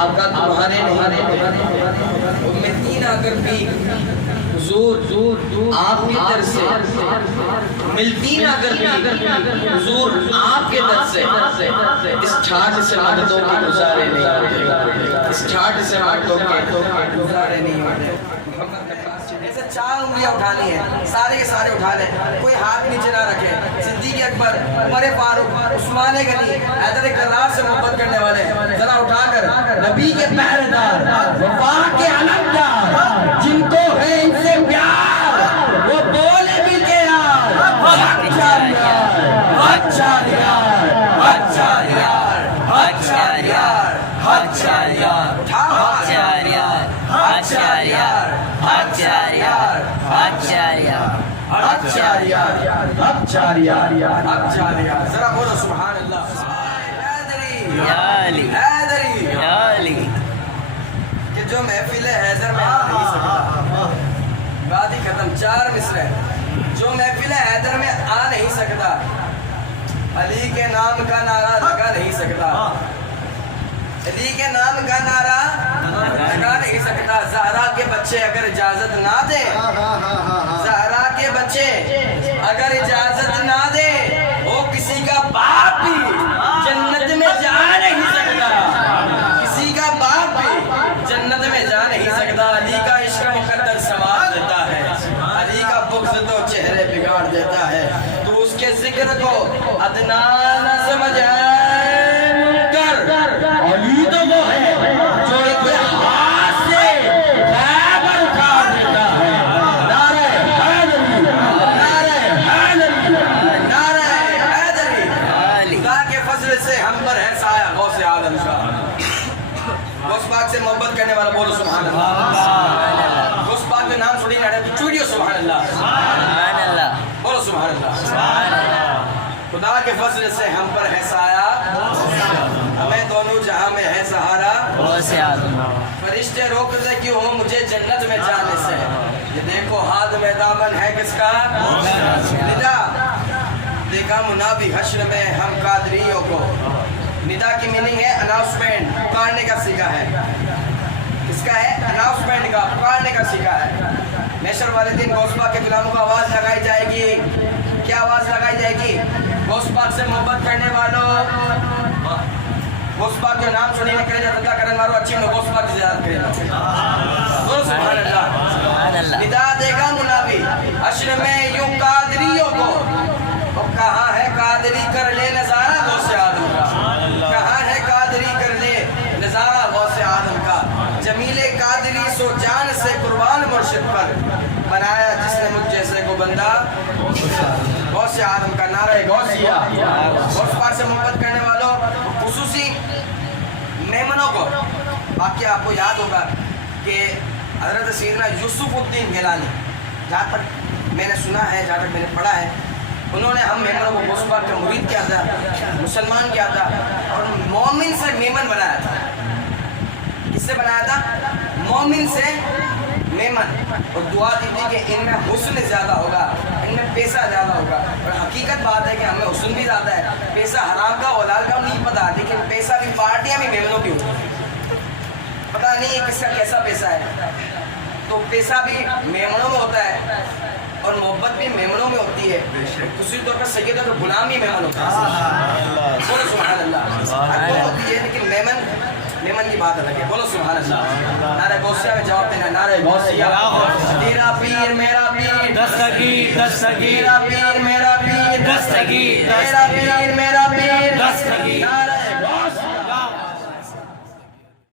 آقا تمہارے امتین اگر بھی حضور آپ کے در سے ملتی نہ اگر بھی حضور آپ کے در سے اس ٹھاٹ سے مددوں کے گزارے نہیں ہوتے، اس ٹھاٹ سے مددوں کے گزارے نہیں ہوتے۔ ایسے 4 انگلیاں اٹھانی ہیں، سارے کے سارے اٹھا لیں، کوئی ہاتھ نیچے نہ رکھے۔ صدیق اکبر، عمر فاروق، عثمان غنی، حیدر کرار سے محبت کرنے والے ذرا اٹھا کر نبی کے پہرےدار، وفا کے علمدار، جن کو ہے ان سے پیار وہ بولے بھی کہ یار اچھا یار، اچھا یار، اچھا یار، اچھا یار، اچھا یار، اچھا یار، اچھا یار، اچھا یار، اچھا یار، اچھا یار، اچھا یار، اچھا یار، ذرا بولو سبحان اللہ۔ حیدری یا علی، حیدری یا علی، کہ جو محفل حیدر میں آ نہیں سکتا، بات ہی ختم، 4 مصرع، جو محفل حیدر میں آ نہیں سکتا، علی کے نام کا نعرہ لگا نہیں سکتا، علی کے نام کا نعرہ لگا نہیں سکتا۔ زہرا کے بچے اگر اجازت نہ دے، زہرا کے بچے اگر اجازت نہ دے، وہ کسی کا باپ بھی جنت میں جا نہیں سکتا، کسی کا باپ بھی جنت میں جا نہیں سکتا۔ علی کا عشق مقدر سوار دیتا ہے، علی کا بغض تو چہرے بگاڑ دیتا ہے۔ تو اس کے ذکر کو ادنا نہ سمجھے منکر، علی تو وہ ہے جو اتحاد سے خیبر اٹھا دیتا ہے۔ نعرہ حیدری، نعرہ حیدری، نعرہ حیدری، خدا کے فضل سے ہم پر ہے سایہ غوث عالم کا۔ غوث پاک سے محبت کرنے والا بولو سبحان اللہ۔ غوث پاک کا نام چھوڑی نہ چوڑیو سبحان اللہ، بولو سبحان اللہ۔ خدا کے فضل سے ہم پر ہے سایہ، ہمیں دونوں جہاں میں ہے سہارا۔ فرشتے روکتے کیوں ہوں مجھے جنت میں جانے سے، یہ دیکھو ہاتھ میں دامن ہے کس کا؟ ندا دیکھا منابی حشر میں ہم قادریوں کو۔ ندا کی میننگ ہے اناؤنسمنٹ، پکارنے کا سیگا ہے۔ کس کا ہے؟ اناؤنسمنٹ کا، پکارنے کا سیگا ہے۔ محشر والے دن غوث پاک کے غلاموں کو آواز لگائی جائے گی۔ کیا آواز لگائی جائے گی؟ غوث پاک سے محبت کرنے والوں، غوث پاک کے نام سنی نہ کرے جاتا اللہ کرن مارو اچھی میں غوث پاک کی زیارت کرے۔ بولو سبحان اللہ۔ ندا دے گا منابی حشر میں یوں قادریوں کو، اور کہاں ہے قادری کر لے نظارہ غوث آدم کا، کہاں ہے قادری کر لے نظارہ غوث آدم کا۔ جمیل قادری سو جان سے قربان مرشد پر، بنایا جس نے مجھ جیسے کو بندہ غوث آدم کا۔ نعرہ غوثیہ۔ غوث پاک سے محبت کرنے والوں خصوصی میمنوں کو، واقعہ آپ کو یاد ہوگا کہ حضرت سیدنا یوسف الدین گیلانی، جہاں تک میں نے سنا ہے، جہاں تک میں نے پڑھا ہے، انہوں نے ہم میمنوں کو غوث پاک کا مرید کیا تھا، مسلمان کیا تھا، اور مومن سے میمن بنایا تھا۔ کس سے بنایا تھا؟ مومن سے میمن، اور دعا دی تھی کہ ان میں حسن زیادہ ہوگا، ان میں پیسہ زیادہ ہوگا۔ اور حقیقت بات ہے کہ ہمیں حسن بھی زیادہ ہے، پیسہ حرام کا حلال کا نہیں پتا، لیکن پیسہ بھی پارٹیاں بھی میمنوں کی ہوتی ہیں، پتہ نہیں ہے کس کا کیسا پیسہ ہے۔ تو پیسہ بھی میمنوں میں ہوتا ہے، اور محبت بھی میمنوں میں ہوتی ہے۔ دوسری طور پر سیدوں کا غلام بھی میمن ہوتا ہے۔ بولو سبحان اللہ۔ ہوتی ہے لیکن میمن کی بات الگ ہے۔ بولو سبحان اللہ۔ نعرہ غوثیہ میں جواب دینا، نعرہ غوثیہ۔ تیرا پیر میرا پیر، دستگیر دستگیر، تیرا پیر میرا پیر، دستگیر، تیرا پیر میرا